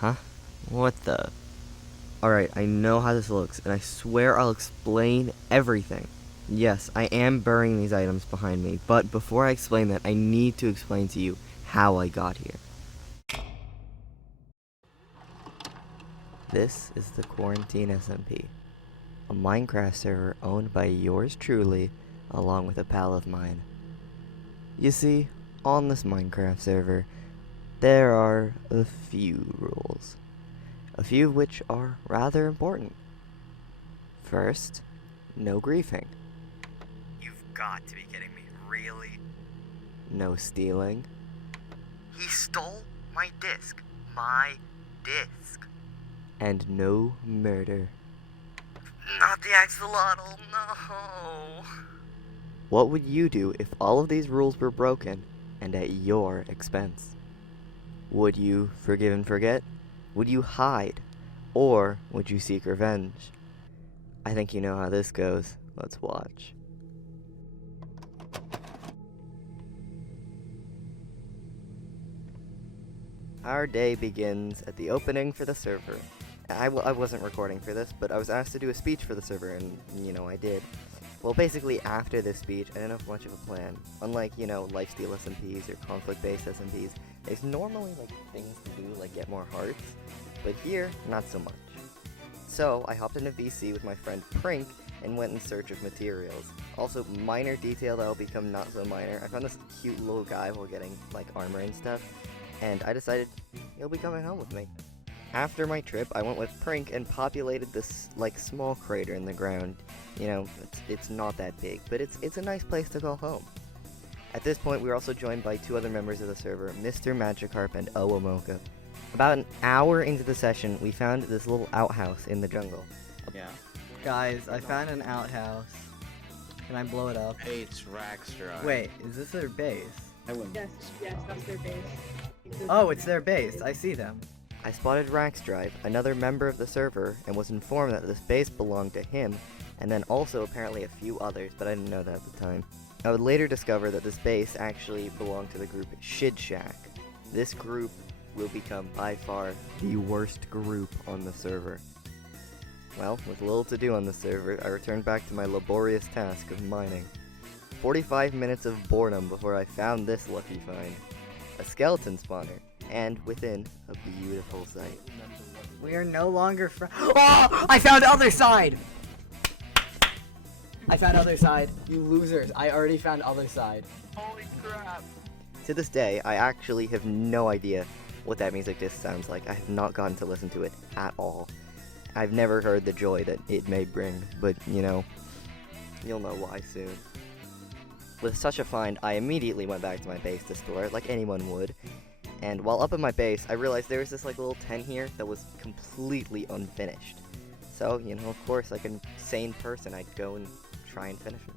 Huh? What the? Alright, I know how this looks, and I swear I'll explain everything. Yes, I am burying these items behind me, but before I explain that, I need to explain to you how I got here. This is the Quarantine SMP, a Minecraft server owned by yours truly, along with a pal of mine. You see, on this Minecraft server, there are a few rules. A few of which are rather important. First, no griefing. You've got to be kidding me, really? No stealing. He stole my disc. My disc. And no murder. Not the axolotl, no. What would you do if all of these rules were broken and at your expense? Would you forgive and forget? Would you hide? Or would you seek revenge? I think you know how this goes. Let's watch. Our day begins at the opening for the server. I wasn't recording for this, but I was asked to do a speech for the server, and, I did. Well, basically, after this speech, I didn't have much of a plan. Unlike, Lifesteal SMPs or conflict-based SMPs, there's normally, things to do, like get more hearts, but here, not so much. So, I hopped into VC with my friend Prink and went in search of materials. Also, minor detail that'll become not so minor, I found this cute little guy while getting, armor and stuff, and I decided he'll be coming home with me. After my trip, I went with Prink and populated this, small crater in the ground. It's not that big, but it's a nice place to call home. At this point, we were also joined by two other members of the server, MrMagicarp and Owamoka. About an hour into the session, we found this little outhouse in the jungle. Yeah. Guys, I found an outhouse. Can I blow it up? Hey, it's Raxtra. Wait, is this their base? Yes, that's their base. Oh, it's their base. I see them. I spotted Raxdrive, another member of the server, and was informed that this base belonged to him, and then also apparently a few others, but I didn't know that at the time. I would later discover that this base actually belonged to the group Shid Shack. This group will become by far the worst group on the server. Well, with little to do on the server, I returned back to my laborious task of mining. 45 minutes of boredom before I found this lucky find. A skeleton spawner, and within, a beautiful sight. We are no longer Oh! I found other side! I found other side. You losers. I already found other side. Holy crap. To this day, I actually have no idea what that music disc sounds like. I have not gotten to listen to it at all. I've never heard the joy that it may bring, but, you'll know why soon. With such a find, I immediately went back to my base to store it, like anyone would. And while up at my base, I realized there was this little tent here that was completely unfinished. So, of course, like a sane person, I'd go and try and finish it.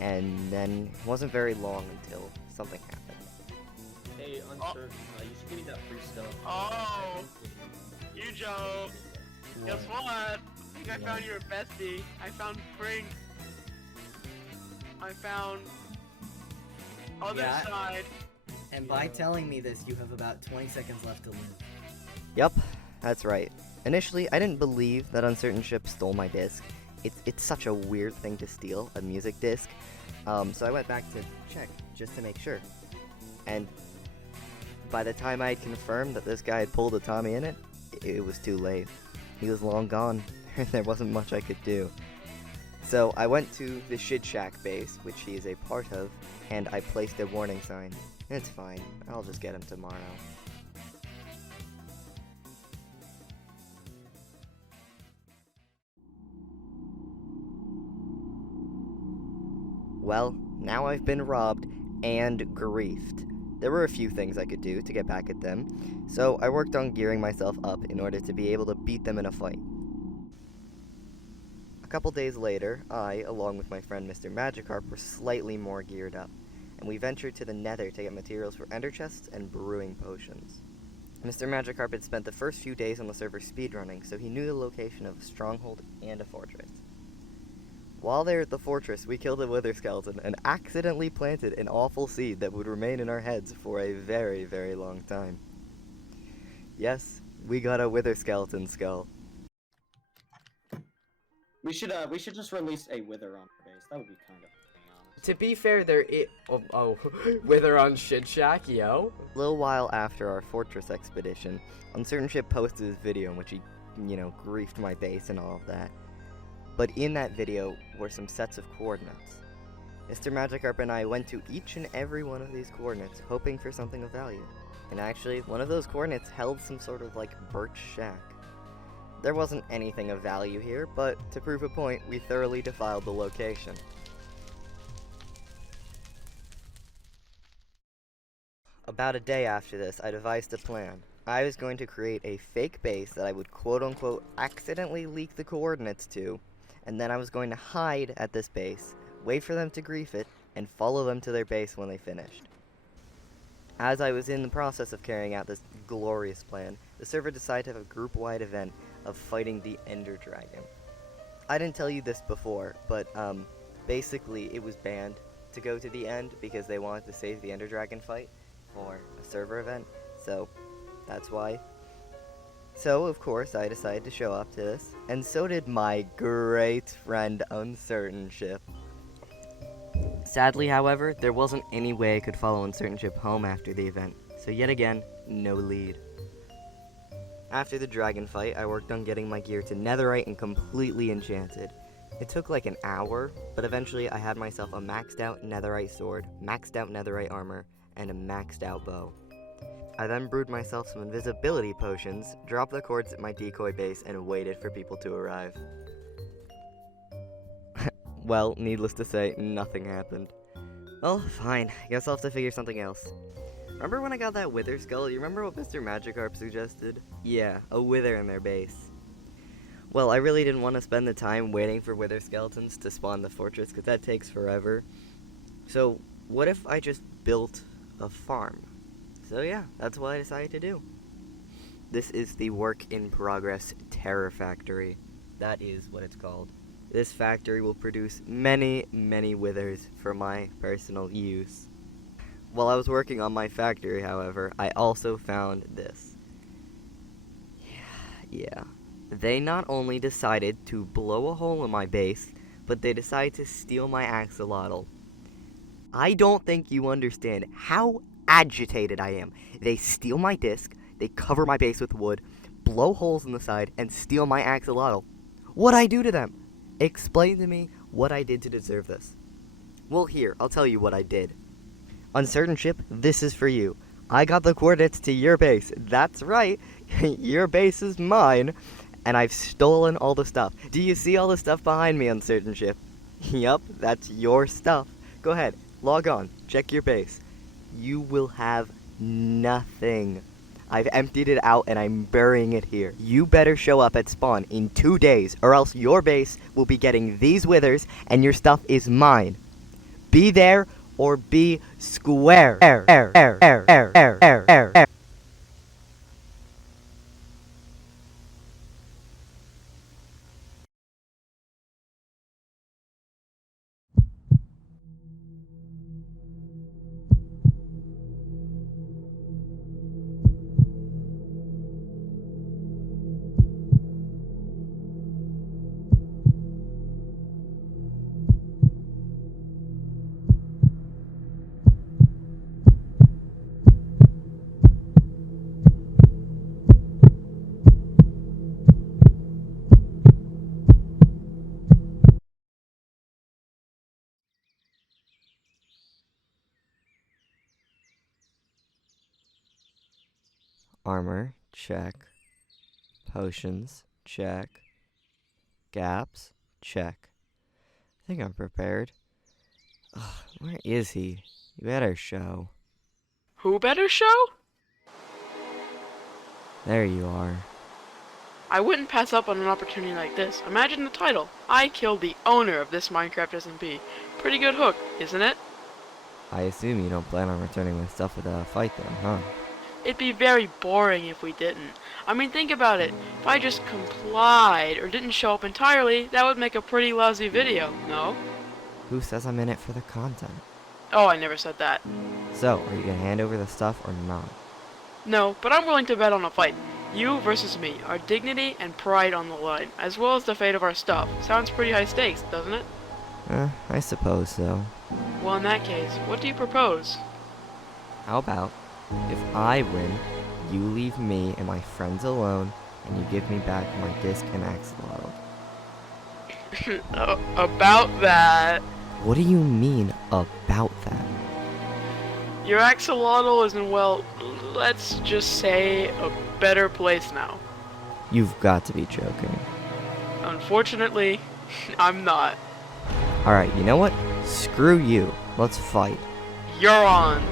And then it wasn't very long until something happened. Hey, uncertain, you should give me that free stuff. Oh! HuJoe! Guess what? I think I found your bestie. I found Frink. I found other side. And by telling me this, you have about 20 seconds left to live. Yup, that's right. Initially, I didn't believe that Uncertain Ship stole my disc. It's such a weird thing to steal, a music disc. So I went back to check, just to make sure. And by the time I had confirmed that this guy had pulled a Tommy in it, it was too late. He was long gone, and there wasn't much I could do. So I went to the Shid Shack base, which he is a part of, and I placed a warning sign. It's fine, I'll just get him tomorrow. Well, now I've been robbed and griefed. There were a few things I could do to get back at them, so I worked on gearing myself up in order to be able to beat them in a fight. A couple days later, I, along with my friend MrMagicarp, were slightly more geared up, and we ventured to the Nether to get materials for ender chests and brewing potions. MrMagicarp had spent the first few days on the server speedrunning, so he knew the location of a stronghold and a fortress. While there at the fortress, we killed a wither skeleton and accidentally planted an awful seed that would remain in our heads for a very, very long time. Yes, we got a wither skeleton skull. We should just release a wither on our base. That would be kind of honest. To be fair, Wither on Shit Shack, yo. A little while after our fortress expedition, UncertainShip posted this video in which he, griefed my base and all of that. But in that video were some sets of coordinates. MrMagicarp and I went to each and every one of these coordinates, hoping for something of value. And actually, one of those coordinates held some sort of, birch shack. There wasn't anything of value here, but to prove a point, we thoroughly defiled the location. About a day after this, I devised a plan. I was going to create a fake base that I would quote-unquote accidentally leak the coordinates to, and then I was going to hide at this base, wait for them to grief it, and follow them to their base when they finished. As I was in the process of carrying out this glorious plan, the server decided to have a group-wide event of fighting the Ender Dragon. I didn't tell you this before, but basically it was banned to go to the end because they wanted to save the Ender Dragon fight for a server event, so that's why. So, of course, I decided to show up to this, and so did my great friend UncertainShip. Sadly, however, there wasn't any way I could follow UncertainShip home after the event, so yet again, no lead. After the dragon fight, I worked on getting my gear to netherite and completely enchanted. It took like an hour, but eventually I had myself a maxed out netherite sword, maxed out netherite armor, and a maxed out bow. I then brewed myself some invisibility potions, dropped the cords at my decoy base, and waited for people to arrive. Well, needless to say, nothing happened. Well, fine. Guess I'll have to figure something else. Remember when I got that wither skull? You remember what MrMagicarp suggested? Yeah, a wither in their base. Well, I really didn't want to spend the time waiting for wither skeletons to spawn the fortress, because that takes forever. So, what if I just built a farm? So yeah, that's what I decided to do. This is the work in progress Terror Factory. That is what it's called. This factory will produce many, many withers for my personal use. While I was working on my factory, however, I also found this. Yeah. They not only decided to blow a hole in my base, but they decided to steal my axolotl. I don't think you understand how agitated I am. They steal my disc, they cover my base with wood, blow holes in the side, and steal my axolotl. What'd I do to them? Explain to me what I did to deserve this. Well, here, I'll tell you what I did. UncertainShip, this is for you. I got the coordinates to your base. That's right, your base is mine, and I've stolen all the stuff. Do you see all the stuff behind me, UncertainShip? Yup, that's your stuff. Go ahead, log on, check your base. You will have nothing. I've emptied it out and I'm burying it here. You better show up at spawn in 2 days or else your base will be getting these withers and your stuff is mine. Be there or be square. Armor, check. Potions, check. Gaps, check. I think I'm prepared. Ugh, where is he? You better show. Who better show? There you are. I wouldn't pass up on an opportunity like this. Imagine the title. I killed the owner of this Minecraft SMP. Pretty good hook, isn't it? I assume you don't plan on returning my stuff without a fight then, huh? It'd be very boring if we didn't. I mean, think about it. If I just complied or didn't show up entirely, that would make a pretty lousy video, no? Who says I'm in it for the content? Oh, I never said that. So, are you gonna hand over the stuff or not? No, but I'm willing to bet on a fight. You versus me, our dignity and pride on the line, as well as the fate of our stuff. Sounds pretty high stakes, doesn't it? I suppose so. Well, in that case, what do you propose? How about, if I win, you leave me and my friends alone, and you give me back my disc and axolotl? About that, What do you mean, about that? your axolotl is in, well, let's just say, a better place now. You've got to be joking. Unfortunately, I'm not. Alright, you know what? Screw you. Let's fight. You're on.